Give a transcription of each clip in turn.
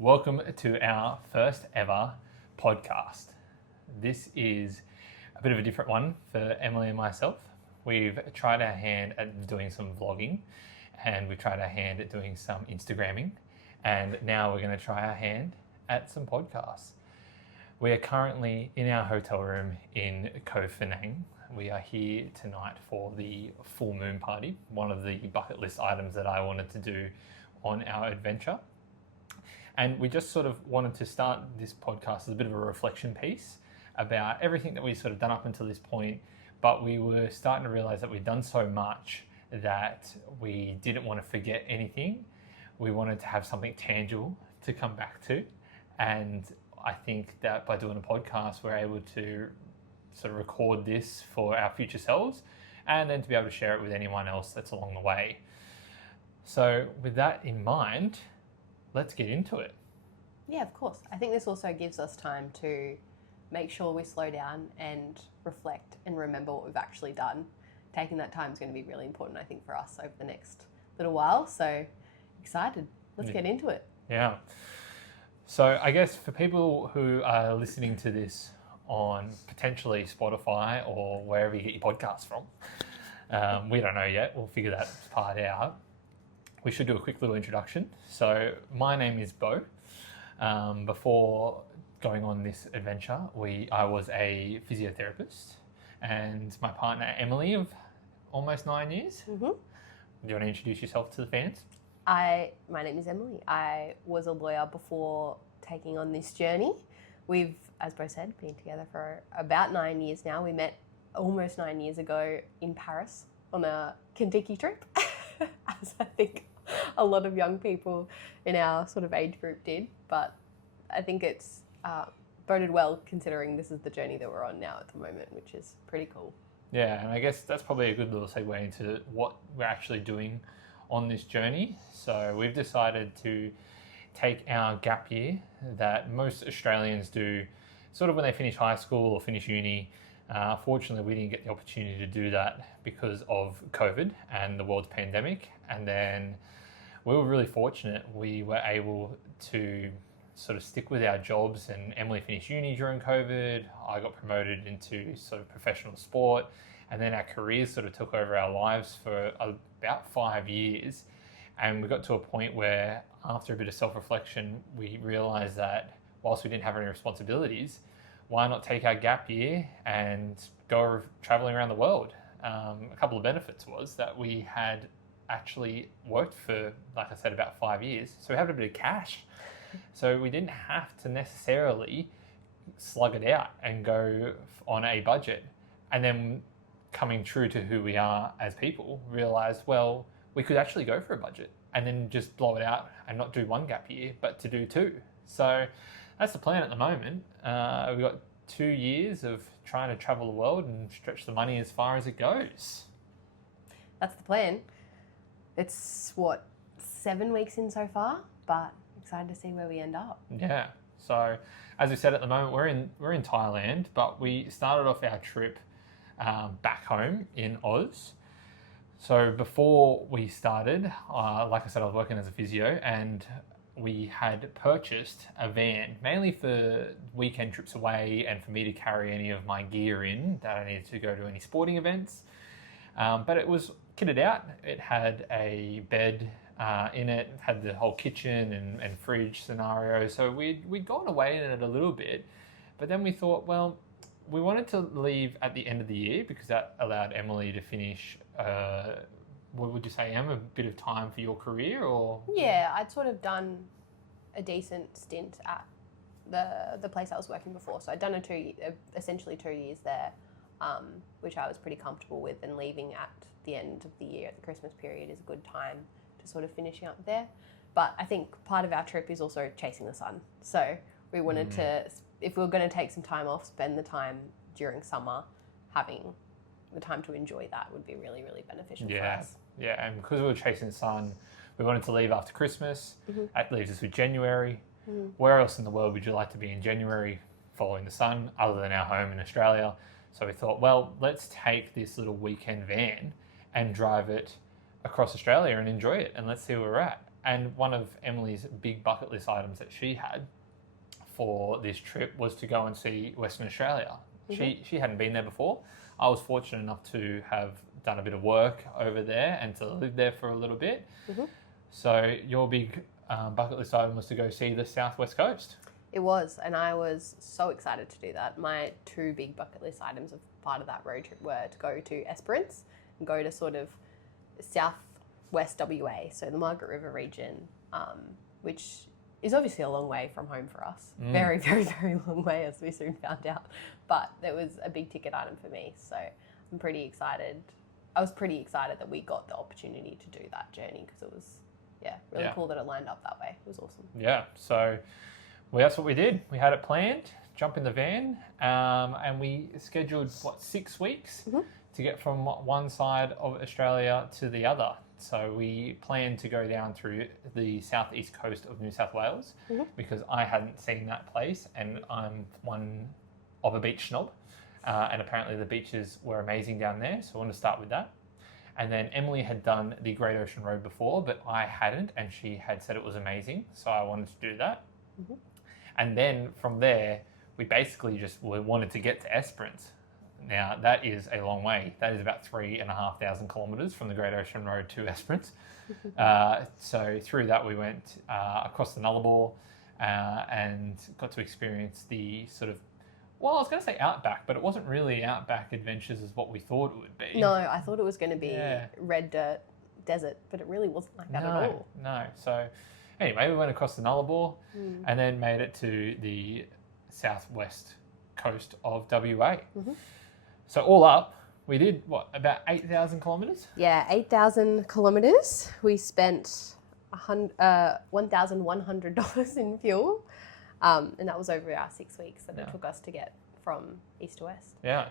Welcome to our first ever podcast. This is a bit of a different one for Emily and myself. We've tried our hand at doing some vlogging and we've tried our hand at doing some Instagramming, and now we're going to try our hand at some podcasts. We are currently in our hotel room in Koh Phangan. We are here tonight for the full moon party, one of the bucket list items that I wanted to do on our adventure. And we just sort of wanted to start this podcast as a bit of a reflection piece about everything that we've sort of done up until this point, but we were starting to realize that we'd done so much that we didn't want to forget anything. We wanted to have something tangible to come back to. And I think that by doing a podcast, we're able to sort of record this for our future selves and then to be able to share it with anyone else that's along the way. So with that in mind, let's get into it. Yeah, of course. I think this also gives us time to make sure we slow down and reflect and remember what we've actually done. Taking that time is going to be really important, I think, for us over the next little while. So excited. Let's get into it. Yeah. So I guess for people who are listening to this on potentially Spotify or wherever you get your podcasts from, we don't know yet. We'll figure that part out. We should do a quick little introduction. So my name is Beau. Before going on this adventure, I was a physiotherapist, and my partner Emily of almost 9 years. Mm-hmm. Do you want to introduce yourself to the fans? My name is Emily. I was a lawyer before taking on this journey. We've, as Beau said, been together for about 9 years now. We met almost 9 years ago in Paris on a Kentucky trip, as I think a lot of young people in our sort of age group did, but I think it's boded well considering this is the journey that we're on now at the moment, which is pretty cool. Yeah, and I guess that's probably a good little segue into what we're actually doing on this journey. So we've decided to take our gap year that most Australians do sort of when they finish high school or finish uni. Fortunately, we didn't get the opportunity to do that because of COVID and the world's pandemic. And then we were really fortunate. We were able to sort of stick with our jobs, and Emily finished uni during COVID. I got promoted into sort of professional sport, and then our careers sort of took over our lives for about 5 years. And we got to a point where after a bit of self-reflection, we realized that whilst we didn't have any responsibilities, why not take our gap year and go traveling around the world? A couple of benefits was that we had actually worked for, like I said, about 5 years. So we had a bit of cash. So we didn't have to necessarily slug it out and go on a budget. And then coming true to who we are as people, realized, well, we could actually go for a budget and then just blow it out and not do one gap year, but to do two. So that's the plan at the moment. We've got 2 years of trying to travel the world and stretch the money as far as it goes. That's the plan. It's 7 weeks in so far, but excited to see where we end up. Yeah. So as we said, at the moment we're in Thailand, but we started off our trip back home in Oz. So before we started, like I said, I was working as a physio, and we had purchased a van mainly for weekend trips away and for me to carry any of my gear in that I needed to go to any sporting events. But it was kitted out. It had a bed in it, had the whole kitchen and fridge scenario. So we'd gone away in it a little bit, but then we thought, well, we wanted to leave at the end of the year because that allowed Emily to finish, what would you say, Em, a bit of time for your career? Or yeah, I'd sort of done a decent stint at the place I was working before. So I'd done essentially 2 years there, which I was pretty comfortable with, and leaving at the end of the year at the Christmas period is a good time to sort of finishing up there. But I think part of our trip is also chasing the sun. So we wanted to, if we were going to take some time off, spend the time during summer, having the time to enjoy that would be really, really beneficial for us. Yeah, and because we were chasing the sun, we wanted to leave after Christmas. Mm-hmm. That leaves us with January. Mm-hmm. Where else in the world would you like to be in January following the sun other than our home in Australia? So we thought, well, let's take this little weekend van and drive it across Australia and enjoy it, and let's see where we're at. And one of Emily's big bucket list items that she had for this trip was to go and see Western Australia. She hadn't been there before. I was fortunate enough to have done a bit of work over there and to live there for a little bit. So your big bucket list item was to go see the southwest coast. It was, and I was so excited to do that. My two big bucket list items of part of that road trip were to go to Esperance and go to sort of southwest WA, so the Margaret River region, which is obviously a long way from home for us. Very, very, very long way, as we soon found out. But it was a big ticket item for me, so I'm pretty excited. I was pretty excited that we got the opportunity to do that journey because it was, really cool that it lined up that way. It was awesome. Yeah, so that's what we did. We had it planned, jump in the van, and we scheduled, 6 weeks to get from one side of Australia to the other. So we planned to go down through the southeast coast of New South Wales because I hadn't seen that place, and I'm one of a beach snob. And apparently the beaches were amazing down there, so I want to start with that. And then Emily had done the Great Ocean Road before, but I hadn't, and she had said it was amazing, so I wanted to do that. And then from there, we basically just wanted to get to Esperance. Now, that is a long way. That is about 3,500 kilometres from the Great Ocean Road to Esperance. So through that, we went across the Nullarbor and got to experience the sort of, well, I was going to say outback, but it wasn't really outback adventures as what we thought it would be. No, I thought it was going to be red dirt desert, but it really wasn't like that at all. No. So anyway, we went across the Nullarbor and then made it to the southwest coast of WA. So all up, we did, about 8,000 kilometres? Yeah, 8,000 kilometres. We spent $1,100 in fuel. And that was over our 6 weeks that it took us to get from east to west. Yeah,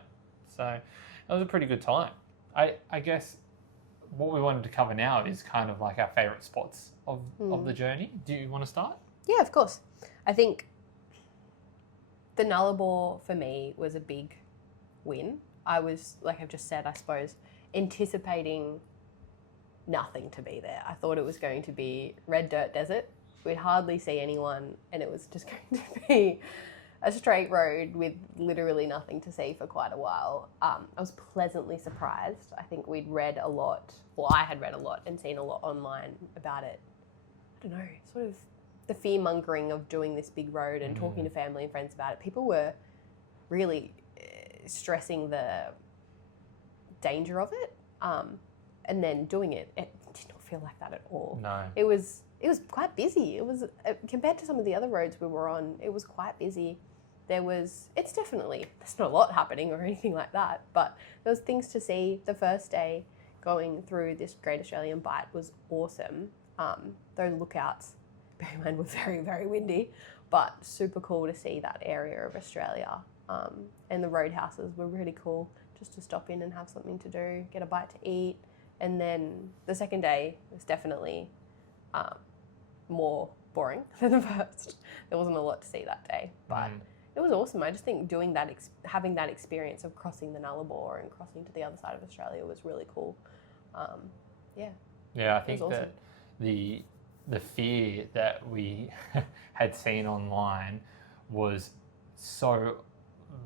so it was a pretty good time. I guess what we wanted to cover now is kind of like our favourite spots of the journey. Do you want to start? Yeah, of course. I think the Nullarbor for me was a big win. I was, like I've just said, I suppose, anticipating nothing to be there. I thought it was going to be red dirt desert. We'd hardly see anyone, and it was just going to be a straight road with literally nothing to see for quite a while. I was pleasantly surprised. I think we'd read a lot, well, I had read a lot and seen a lot online about it. I don't know, sort of the fear-mongering of doing this big road and talking to family and friends about it. People were really stressing the danger of it, and then doing it. It did not feel like that at all. No. It was quite busy. It was, compared to some of the other roads we were on, it was quite busy. There's not a lot happening or anything like that, but there was things to see. The first day going through this Great Australian Bight was awesome. Those lookouts, bear in mind, were very, very windy, but super cool to see that area of Australia. And the roadhouses were really cool, just to stop in and have something to do, get a bite to eat. And then the second day was definitely more boring than the first. There wasn't a lot to see that day, but it was awesome. I just think doing that, having that experience of crossing the Nullarbor and crossing to the other side of Australia was really cool. Yeah, I think that the fear that we had seen online was so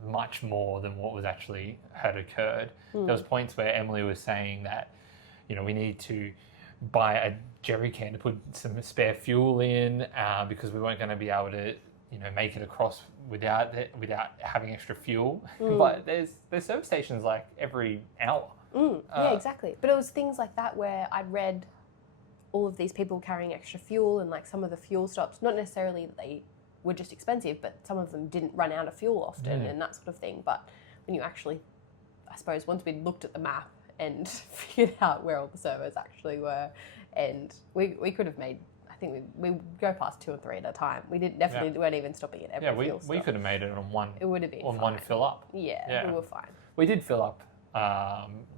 much more than what was actually had occurred. There was points where Emily was saying that, we need to buy a jerry can to put some spare fuel in because we weren't going to be able to, make it across without having extra fuel. But there's service stations like every hour. Yeah, exactly. But it was things like that where I'd read all of these people carrying extra fuel, and like some of the fuel stops, not necessarily that they were just expensive, but some of them didn't run out of fuel often and that sort of thing. But when you actually, I suppose, once we'd looked at the map and figured out where all the servos actually were, and we could have made, I think we go past 2 or 3 at a time. We definitely weren't even stopping at every fuel stop. We could have made it on one. It would have been on fine. one fill up. Yeah, we were fine. We did fill up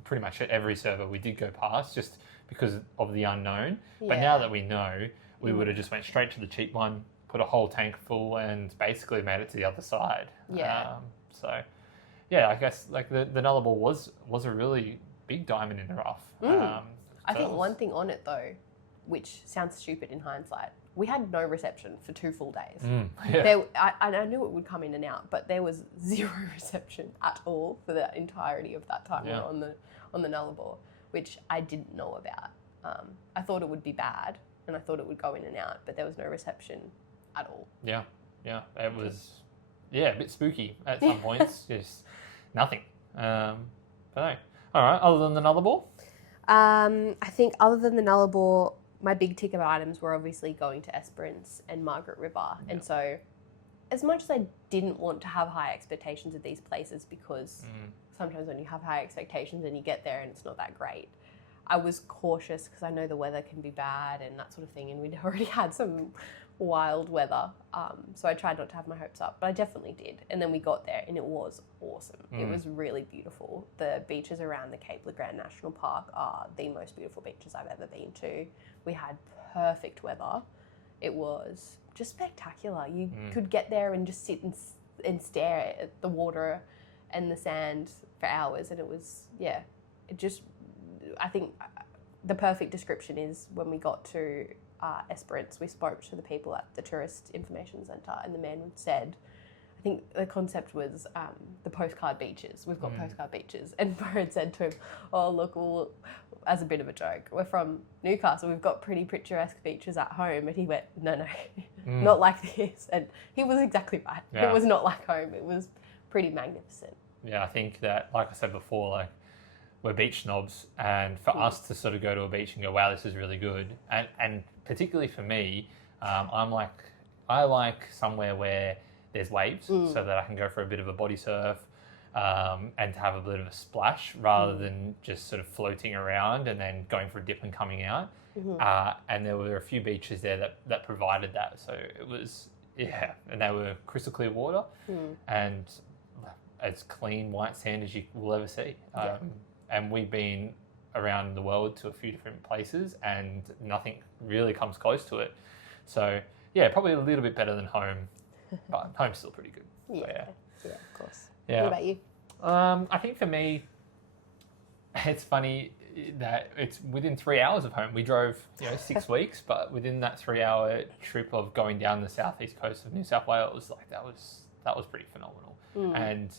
pretty much at every server we did go past, just because of the unknown. But now that we know, we would have just went straight to the cheap one, put a whole tank full, and basically made it to the other side. I guess like the Nullarbor was a really big diamond in the rough. I think one thing on it though, which sounds stupid in hindsight. We had no reception for 2 full days. Yeah. I knew it would come in and out, but there was 0 reception at all for the entirety of that time on the Nullarbor, which I didn't know about. I thought it would be bad, and I thought it would go in and out, but there was no reception at all. Yeah, it was a bit spooky at some points, just nothing. But no. All right, other than the Nullarbor? I think other than the Nullarbor, my big ticket items were obviously going to Esperance and Margaret River. And so as much as I didn't want to have high expectations of these places, because sometimes when you have high expectations and you get there and it's not that great, I was cautious because I know the weather can be bad and that sort of thing, and we'd already had some wild weather, so I tried not to have my hopes up, but I definitely did. And then we got there and it was awesome. It was really beautiful. The beaches around the Cape Le Grand National Park are the most beautiful beaches I've ever been to. We had perfect weather. It was just spectacular. You could get there and just sit and stare at the water and the sand for hours, and it was, I think the perfect description is when we got to Esperance, we spoke to the people at the Tourist Information Centre, and the man said, I think the concept was the postcard beaches. We've got postcard beaches. And Beau had said to him, oh, look, as a bit of a joke, we're from Newcastle, we've got pretty picturesque beaches at home. And he went, no, not like this. And he was exactly right. Yeah. It was not like home. It was pretty magnificent. Yeah, I think that, like I said before, like, we're beach snobs, and for us to sort of go to a beach and go, wow, this is really good, and particularly for me, I like somewhere where there's waves, so that I can go for a bit of a body surf, and to have a bit of a splash rather than just sort of floating around and then going for a dip and coming out. And there were a few beaches there that provided that, so it was, and they were crystal clear water and as clean white sand as you will ever see. And we've been around the world to a few different places and nothing really comes close to it. So, probably a little bit better than home, but home's still pretty good. Yeah, of course. Yeah. What about you? I think for me, it's funny that it's within 3 hours of home. We drove 6 weeks, but within that 3-hour trip of going down the southeast coast of New South Wales, like that was pretty phenomenal. And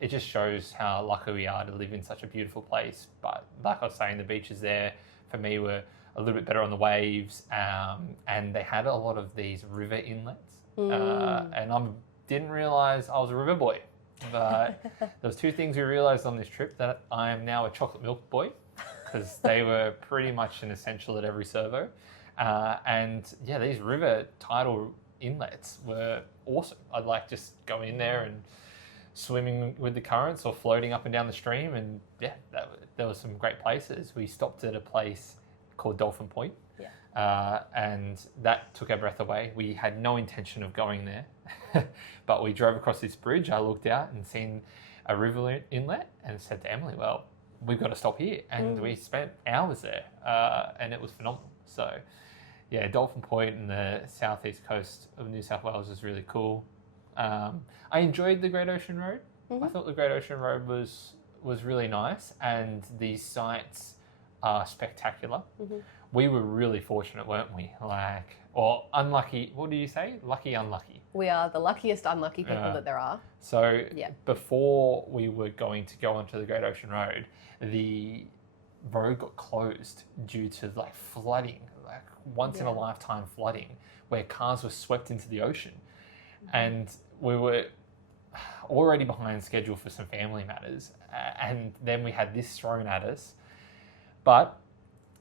it just shows how lucky we are to live in such a beautiful place. But like I was saying, the beaches there for me were a little bit better on the waves, and they had a lot of these river inlets. And I didn't realise I was a river boy. But there was 2 things we realised on this trip: that I am now a chocolate milk boy, because they were pretty much an essential at every servo. And these river tidal inlets were awesome. I'd like just going in there and swimming with the currents or floating up and down the stream, and there were some great places. We stopped at a place called Dolphin Point, and that took our breath away. We had no intention of going there, but we drove across this bridge. I looked out and seen a river inlet and said to Emily, well, we've got to stop here. And we spent hours there, and it was phenomenal. So Dolphin Point and the southeast coast of New South Wales is really cool. I enjoyed the Great Ocean Road. I thought the Great Ocean Road was really nice, and the sights are spectacular. We were really fortunate, weren't we? Or unlucky. What do you say? Lucky, unlucky. We are the luckiest unlucky people that there are. So before we were going to go onto the Great Ocean Road, the road got closed due to flooding, once in a lifetime flooding, where cars were swept into the ocean. And we were already behind schedule for some family matters, and then we had this thrown at us. But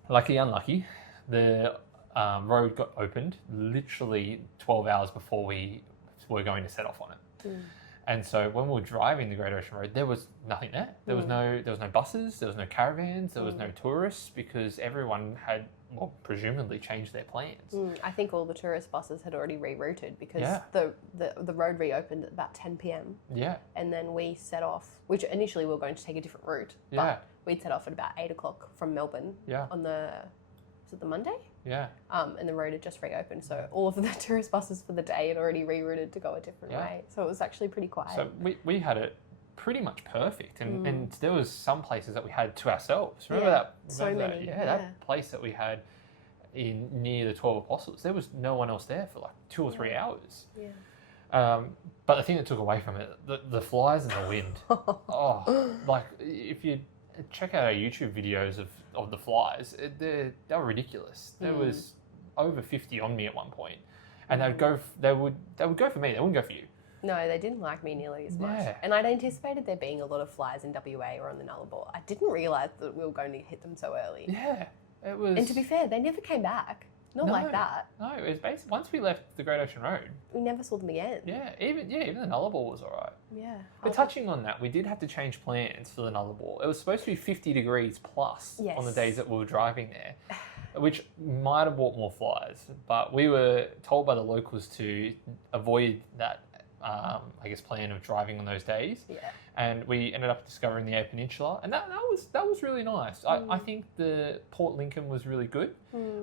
lucky, unlucky, the road got opened literally 12 hours before we were going to set off on it. And so when we were driving the Great Ocean Road, there was nothing there. There was no buses, there was no caravans, there was no tourists, because everyone had, presumably changed their plans. I think all the tourist buses had already rerouted, because the road reopened at about 10 p.m. Yeah. And then we set off, which initially we were going to take a different route. But we'd set off at about 8 o'clock from Melbourne on the Monday? Yeah. And the road had just reopened, so all of the tourist buses for the day had already rerouted to go a different way. So it was actually pretty quiet. So we had it pretty much perfect, and there was some places that we had to ourselves. Remember that? So many. That place that we had. in near the 12 Apostles. There was no one else there for like 2 or 3 hours. Yeah. But the thing that took away from it, the flies and the wind. Like if you check out our YouTube videos of the flies, they were ridiculous. There was over 50 on me at one point, and they would go for me. They wouldn't go for you. No, they didn't like me nearly as much. Yeah. And I'd anticipated there being a lot of flies in WA or on the Nullarbor. I didn't realise that we were going to hit them so early. Yeah, it was. And to be fair, they never came back. Not like that. No, it was basically once we left the Great Ocean Road. We never saw them again. Yeah, even the Nullarbor was all right. Yeah. But touching on that, we did have to change plans for the Nullarbor. It was supposed to be 50 degrees plus on the days that we were driving there, which might have brought more flies. But we were told by the locals to avoid that, plan of driving on those days. Yeah. And we ended up discovering the Eyre Peninsula, and that was really nice. I think the Port Lincoln was really good.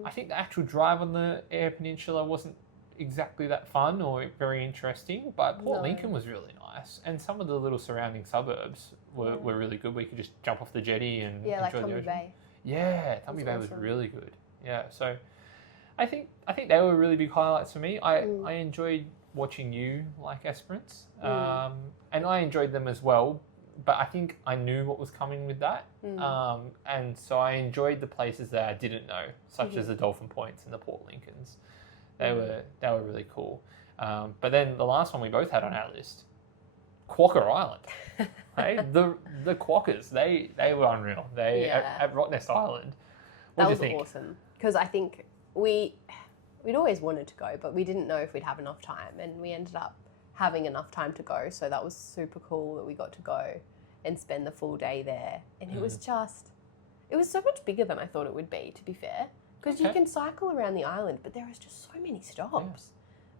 I think the actual drive on the Eyre Peninsula wasn't exactly that fun or very interesting, but Port Lincoln was really nice, and some of the little surrounding suburbs were really good. We could just jump off the jetty and enjoy like the Tommy ocean. Bay. Yeah, Tommy Bay was awesome. really good. Yeah, so I think they were really big highlights for me. I enjoyed watching you like Esperance, and I enjoyed them as well, but I think I knew what was coming with that, and so I enjoyed the places that I didn't know, such as the Dolphin Points and the Port Lincolns. They were really cool. But then the last one we both had on our list, Quokka Island. Hey, the Quokkas, they were unreal. At Rottnest Island. What do you think? That was awesome, because I think we'd always wanted to go, but we didn't know if we'd have enough time, and we ended up having enough time to go. So that was super cool that we got to go and spend the full day there. And it was so much bigger than I thought it would be, to be fair, because you can cycle around the island, but there is just so many stops.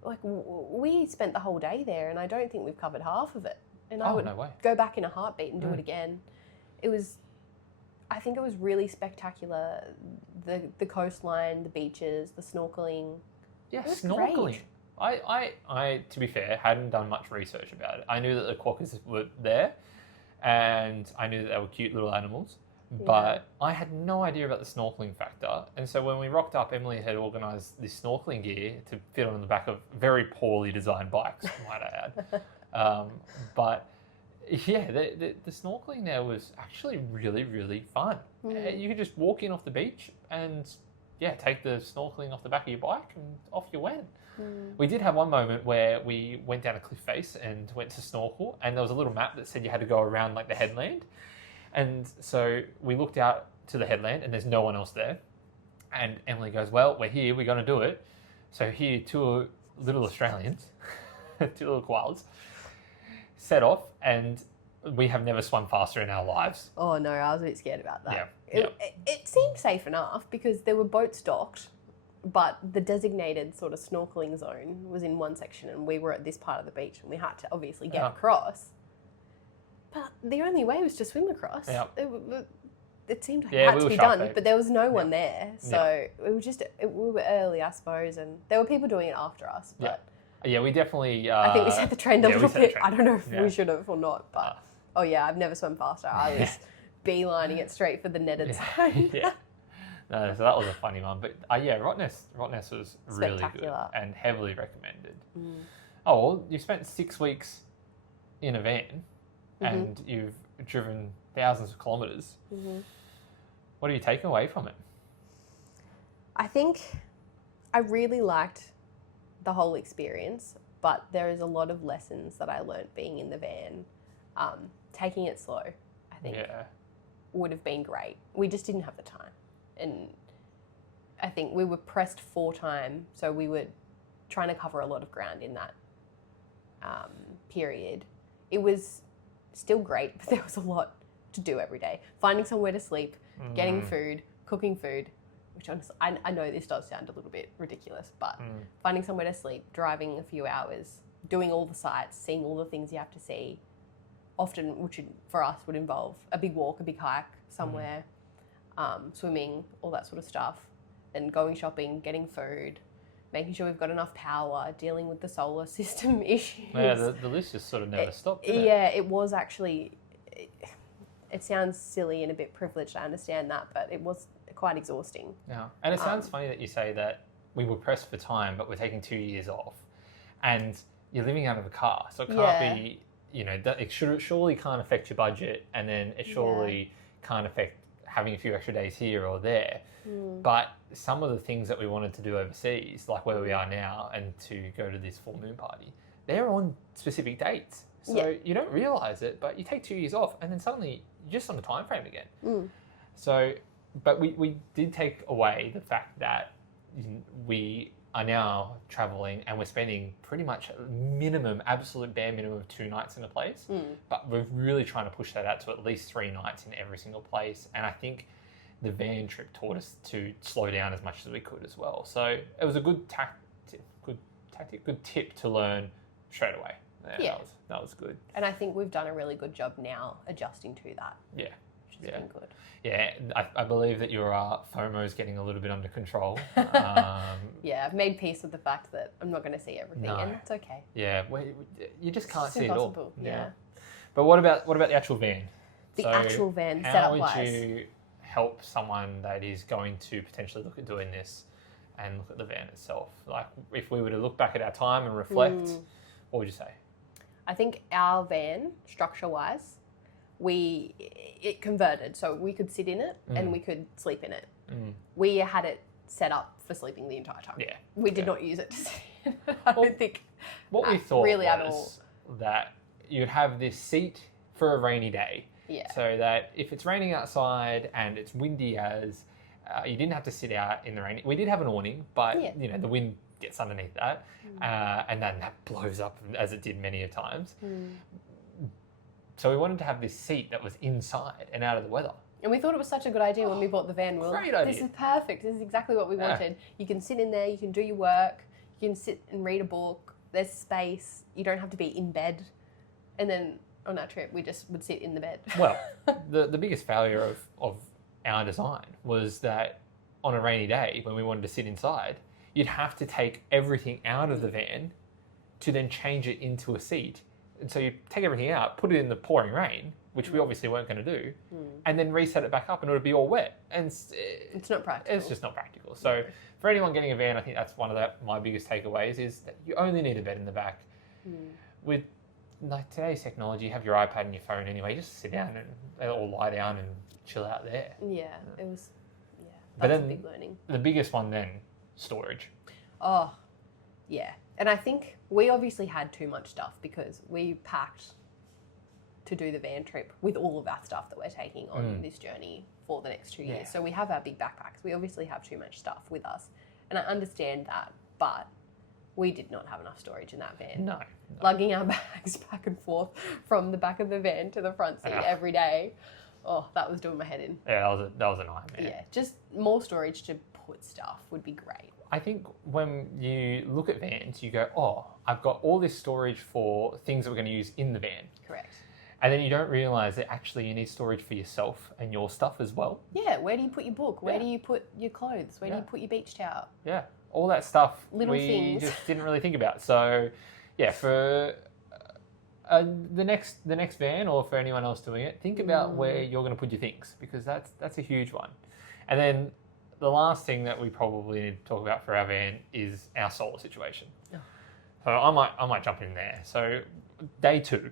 Like we spent the whole day there, and I don't think we've covered half of it. And I would go back in a heartbeat and do it again. I think it was really spectacular. The coastline, the beaches, the snorkeling. Yeah, it was snorkeling. Great. I, to be fair, hadn't done much research about it. I knew that the quokkas were there, and I knew that they were cute little animals, but I had no idea about the snorkeling factor. And so when we rocked up, Emily had organised this snorkeling gear to fit on the back of very poorly designed bikes, might I add. But yeah, the snorkeling there was actually really, really fun. You could just walk in off the beach and take the snorkeling off the back of your bike and off you went. We did have one moment where we went down a cliff face and went to snorkel, and there was a little map that said you had to go around like the headland. And so we looked out to the headland and there's no one else there. And Emily goes, well, we're here, we're going to do it. So here, two little Australians, two little koalas, set off, and we have never swum faster in our lives. Oh no, I was a bit scared about that. Yeah. It seemed safe enough because there were boats docked, but the designated sort of snorkeling zone was in one section, and we were at this part of the beach, and we had to obviously get across. But the only way was to swim across. Yeah. It seemed like it had to be done, but there was no one there. So it was we were early, I suppose, and there were people doing it after us. But yeah, we definitely... I think we set the trend a little bit. I don't know if we should have or not, but I've never swum faster. I was beelining it straight for the netted zone. No, so that was a funny one. But Rottnest was really good and heavily recommended. Oh, well, you spent 6 weeks in a van and you've driven thousands of kilometres. What do you take away from it? I think I really liked the whole experience, but there is a lot of lessons that I learnt being in the van. Taking it slow, I think, would have been great. We just didn't have the time. And I think we were pressed for time, so we were trying to cover a lot of ground in that period. It was still great, but there was a lot to do every day. Finding somewhere to sleep, getting food, cooking food, which honestly, I know this does sound a little bit ridiculous, but finding somewhere to sleep, driving a few hours, doing all the sights, seeing all the things you have to see, often, which for us would involve a big walk, a big hike somewhere, swimming, all that sort of stuff, then going shopping, getting food, making sure we've got enough power, dealing with the solar system issues. Yeah, the list just sort of never stopped, didn't it? Yeah, it was actually... It sounds silly and a bit privileged, I understand that, but it was quite exhausting. Yeah. And it sounds funny that you say that we were pressed for time, but we're taking 2 years off. And you're living out of a car. So it can't be, you know, it surely can't affect your budget. And then it surely can't affect having a few extra days here or there. But some of the things that we wanted to do overseas, like where we are now, and to go to this full moon party, they're on specific dates. So you don't realise it, but you take 2 years off and then suddenly you're just on the time frame again. So, but we did take away the fact that we are now travelling and we're spending pretty much absolute bare minimum of 2 nights in a place. But we're really trying to push that out to at least 3 nights in every single place. And I think the van trip taught us to slow down as much as we could as well. So it was a good tip to learn straight away. That was good. And I think we've done a really good job now adjusting to that. Yeah. Which has been good. Yeah, I believe that your FOMO is getting a little bit under control. Yeah, I've made peace with the fact that I'm not going to see everything, and it's okay. Yeah, you just can't see it all. Yeah. But what about the actual van? The actual van setup wise. How would you help someone that is going to potentially look at doing this and look at the van itself? Like, if we were to look back at our time and reflect, what would you say? I think our van, structure-wise, it converted, so we could sit in it and we could sleep in it. We had it set up for sleeping the entire time. Yeah. We did not use it to sit in it. I don't think what we thought really was that you'd have this seat for a rainy day. Yeah. So that if it's raining outside and it's windy as, you didn't have to sit out in the rain. We did have an awning, but you know, the wind gets underneath that, and then that blows up as it did many a times. So we wanted to have this seat that was inside and out of the weather. And we thought it was such a good idea when we bought the van. Great idea. This is perfect. This is exactly what we wanted. You can sit in there, you can do your work, you can sit and read a book, there's space, you don't have to be in bed. And then on our trip, we just would sit in the bed. Well, the biggest failure of our design was that on a rainy day, when we wanted to sit inside, you'd have to take everything out of the van to then change it into a seat. And so you take everything out, put it in the pouring rain, which we obviously weren't going to do, and then reset it back up and it would be all wet. And it's not practical. It's just not practical. So for anyone getting a van, I think that's one of my biggest takeaways is that you only need a bed in the back. With like today's technology, you have your iPad and your phone anyway, just sit down or lie down and chill out there. Yeah, it was, that's a big learning. The biggest one then, storage. Oh, yeah. And I think we obviously had too much stuff because we packed to do the van trip with all of our stuff that we're taking on this journey for the next 2 years. So we have our big backpacks. We obviously have too much stuff with us. And I understand that, but we did not have enough storage in that van. No. Lugging our bags back and forth from the back of the van to the front seat every day. Oh, that was doing my head in. Yeah, that was a nightmare. Yeah, just more storage to put stuff would be great. I think when you look at vans, you go, oh, I've got all this storage for things that we're going to use in the van. Correct. And then you don't realise that actually you need storage for yourself and your stuff as well. Yeah, where do you put your book? Where do you put your clothes? Where do you put your beach towel? Yeah, all that stuff Little we things. just didn't really think about. So, yeah, for the next van or for anyone else doing it, think about where you're going to put your things because that's a huge one. And then the last thing that we probably need to talk about for our van is our solar situation. Oh. So I might jump in there. So day 2,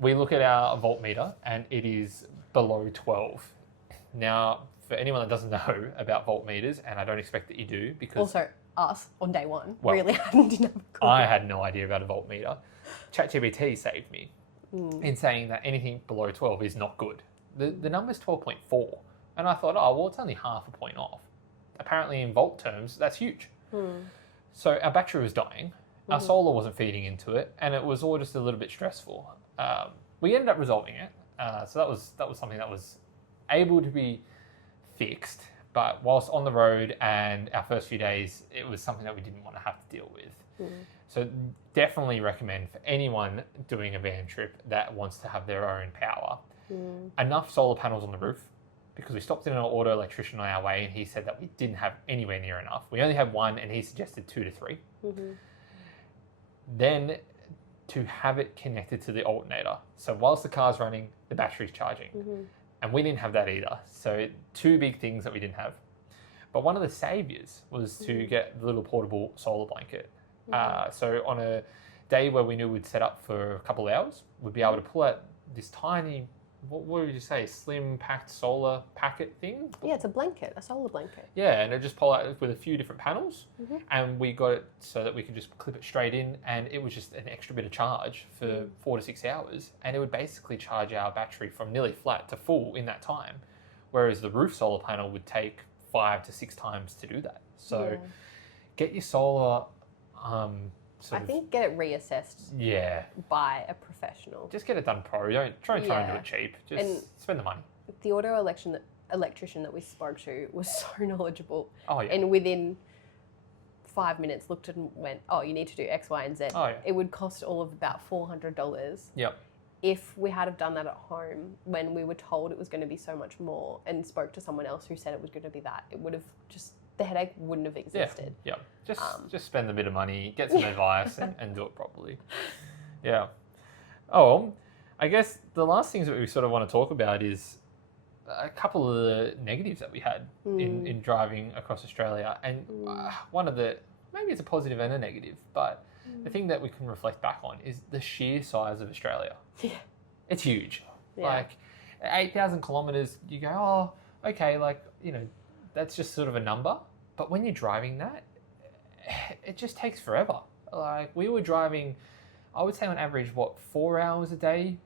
we look at our voltmeter and it is below 12. Now, for anyone that doesn't know about voltmeters, and I don't expect that you do, because also us on day 1 really didn't have a clue. I had no idea about a voltmeter. ChatGPT saved me in saying that anything below 12 is not good. The number's 12.4. And I thought, oh, well, it's only half a point off. Apparently, in volt terms, that's huge. So our battery was dying. Our solar wasn't feeding into it, and it was all just a little bit stressful. We ended up resolving it. So that was something that was able to be fixed. But whilst on the road and our first few days, it was something that we didn't want to have to deal with. So definitely recommend for anyone doing a van trip that wants to have their own power, enough solar panels on the roof. Because we stopped in an auto electrician on our way and he said that we didn't have anywhere near enough. We only had 1 and he suggested 2 to 3. Then to have it connected to the alternator. So whilst the car's running, the battery's charging. And we didn't have that either. So 2 big things that we didn't have. But one of the saviours was to get the little portable solar blanket. So on a day where we knew we'd set up for a couple of hours, we'd be able to pull out this tiny, what would you say, slim packed solar packet thing? Yeah, it's a blanket, a solar blanket. Yeah, and it just pull out with a few different panels, and we got it so that we could just clip it straight in, and it was just an extra bit of charge for 4 to 6 hours, and it would basically charge our battery from nearly flat to full in that time, whereas the roof solar panel would take 5 to 6 times to do that. So get your solar. I think get it reassessed. Yeah. By a professional. Just get it done pro. Don't try and do it cheap. Just spend the money. The auto electrician that we spoke to was so knowledgeable. Oh yeah. And within 5 minutes looked and went, oh, you need to do X, Y, and Z. Oh yeah. It would cost all of about $400. Yep. If we had have done that at home when we were told it was going to be so much more and spoke to someone else who said it was going to be that, it would have just, the headache wouldn't have existed. Yeah. Just spend a bit of money, get some advice and do it properly. Yeah. Oh, I guess the last things that we sort of want to talk about is a couple of the negatives that we had in driving across Australia. And one of the, maybe it's a positive and a negative, but the thing that we can reflect back on is the sheer size of Australia. Yeah. It's huge. Yeah. Like 8,000 kilometres, you go, oh, okay, like, you know, that's just sort of a number. But when you're driving that, it just takes forever. Like we were driving, I would say on average, 4 hours a day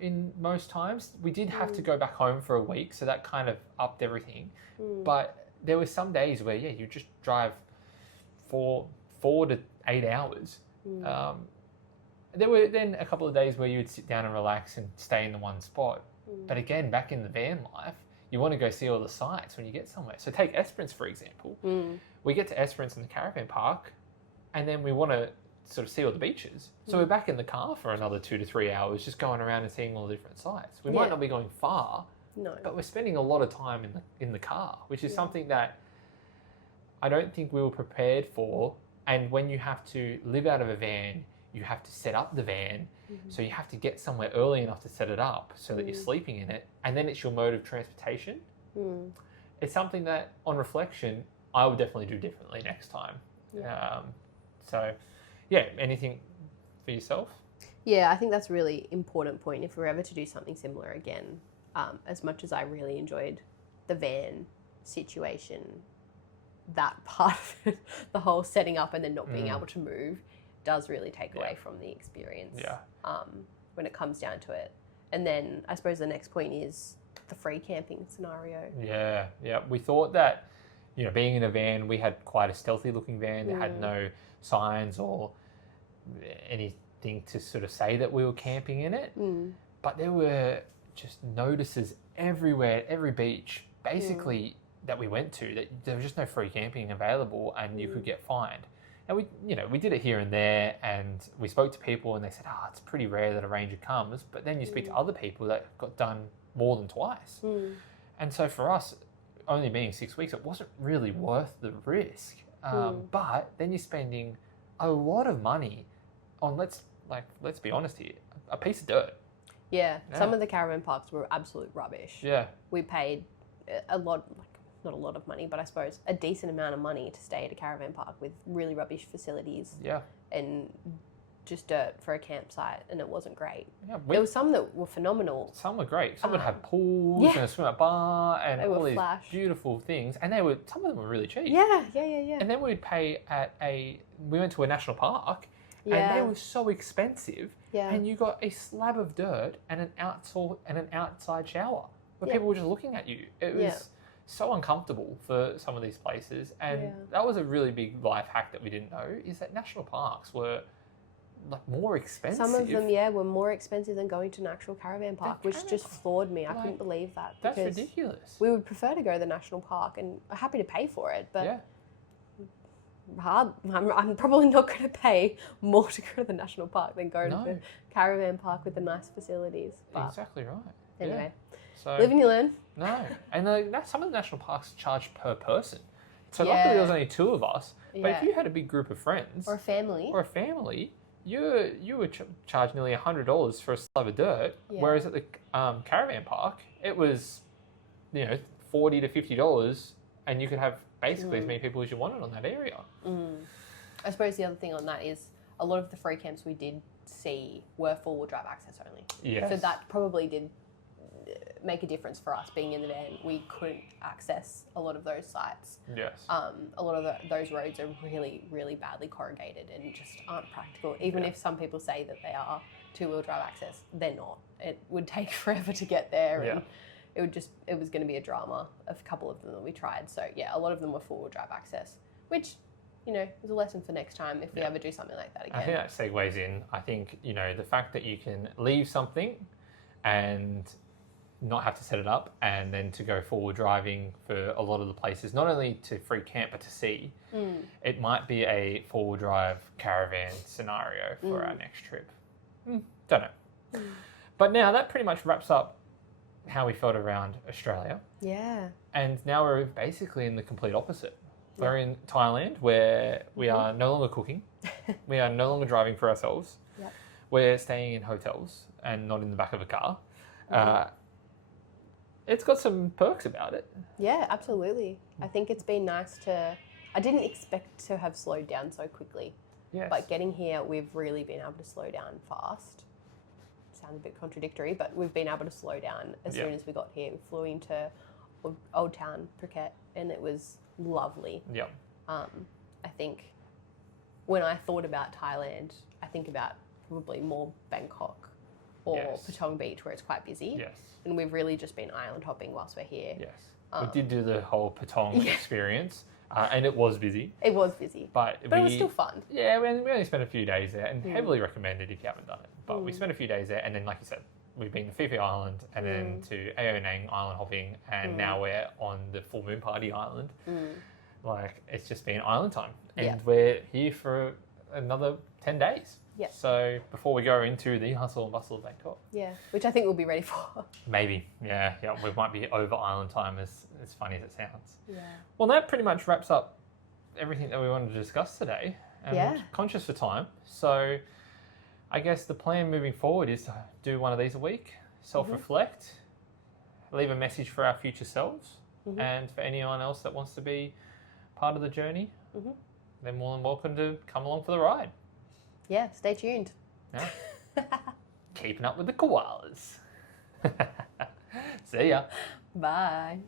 in most times. We did have to go back home for a week, so that kind of upped everything. But there were some days where, you just drive 4 to 8 hours. There were then a couple of days where you would sit down and relax and stay in the one spot. But again, back in the van life, you want to go see all the sights when you get somewhere. So take Esperance, for example. We get to Esperance in the caravan park, and then we want to sort of see all the beaches. So we're back in the car for another 2 to 3 hours, just going around and seeing all the different sites. We might not be going far, but we're spending a lot of time in the car, which is something that I don't think we were prepared for. And when you have to live out of a van, you have to set up the van. So you have to get somewhere early enough to set it up so that you're sleeping in it. And then it's your mode of transportation. It's something that, on reflection, I would definitely do differently next time. Anything for yourself? Yeah, I think that's a really important point. If we're ever to do something similar again, as much as I really enjoyed the van situation, that part of it, the whole setting up and then not being able to move, does really take away from the experience when it comes down to it. And then I suppose the next point is the free camping scenario. Yeah. We thought that, being in a van, we had quite a stealthy looking van that had no signs or anything to sort of say that we were camping in it. But there were just notices everywhere, at every beach, basically, that we went to, that there was just no free camping available and you could get fined. And we did it here and there, and we spoke to people and they said, it's pretty rare that a ranger comes. But then you speak to other people that got done more than twice. And so for us, only being 6 weeks, it wasn't really worth the risk. But then you're spending a lot of money on, let's be honest here, a piece of dirt. Yeah. Some of the caravan parks were absolute rubbish. Yeah. We paid a lot, not a lot of money, but I suppose a decent amount of money to stay at a caravan park with really rubbish facilities. Yeah. And just dirt for a campsite, and it wasn't great. Yeah, there were some that were phenomenal. Some were great. Some would have pools and a swim up bar and all these beautiful things. And some of them were really cheap. Yeah. And then we'd pay we went to a national park, and they were so expensive. Yeah. And you got a slab of dirt and an outside shower where people were just looking at you. It was so uncomfortable for some of these places. And that was a really big life hack that we didn't know, is that national parks were more expensive. Some of them, were more expensive than going to an actual caravan park, which just floored me. I couldn't believe that. That's ridiculous. We would prefer to go to the national park, and are happy to pay for it, but hard. I'm probably not going to pay more to go to the national park than go to the caravan park with the nice facilities. But exactly right. Anyway, live and you learn. No, and some of the national parks charge per person. So luckily there was only 2 of us. But if you had a big group of friends or a family, you would charge nearly $100 for a slab of dirt, Yeah. whereas at the caravan park it was, $40 to $50, and you could have basically as many people as you wanted on that area. I suppose the other thing on that is a lot of the free camps we did see were four-wheel drive access only. Yes. So that probably did make a difference for us being in the van. We couldn't access a lot of those sites. Yes. A lot of those roads are really, really badly corrugated and just aren't practical. Even if some people say that they are two-wheel drive access, they're not. It would take forever to get there, and it was going to be a drama. A couple of them that we tried. So yeah, a lot of them were four-wheel drive access, which is a lesson for next time if we ever do something like that again. I think that segues in. I think the fact that you can leave something and not have to set it up, and then to go forward driving for a lot of the places, not only to free camp but to see. It might be a four-wheel drive caravan scenario for our next trip. Don't know. But now that pretty much wraps up how we felt around Australia. Yeah. And now we're basically in the complete opposite. We're in Thailand, where we are no longer cooking. We are no longer driving for ourselves. Yep. We're staying in hotels and not in the back of a car. It's got some perks about it. Yeah, absolutely. I think it's been nice I didn't expect to have slowed down so quickly. Yes. But getting here, we've really been able to slow down fast. Sounds a bit contradictory, but we've been able to slow down as soon as we got here. We flew into Old Town, Phuket, and it was lovely. Yeah. I think when I thought about Thailand, I think about probably more Bangkok or Patong Beach, where it's quite busy. Yes. And we've really just been island hopping whilst we're here. Yes. We did do the whole Patong experience, and it was busy. It was busy. But it was still fun. Yeah, we only spent a few days there, and heavily recommended if you haven't done it. But we spent a few days there, and then, like you said, we've been to Phi Phi Island, and then to Ao Nang island hopping, and now we're on the Full Moon Party Island. Like, it's just been island time. And we're here for another 10 days. Yeah. So before we go into the hustle and bustle of Bangkok. Yeah, which I think we'll be ready for. Maybe. Yeah. We might be over island time, as funny as it sounds. Yeah. Well, that pretty much wraps up everything that we wanted to discuss today. And Yeah. we're conscious for time. So I guess the plan moving forward is to do one of these a week, self-reflect, leave a message for our future selves, and for anyone else that wants to be part of the journey, they're more than welcome to come along for the ride. Yeah, stay tuned. Yeah. Keeping up with the koalas. See ya. Bye.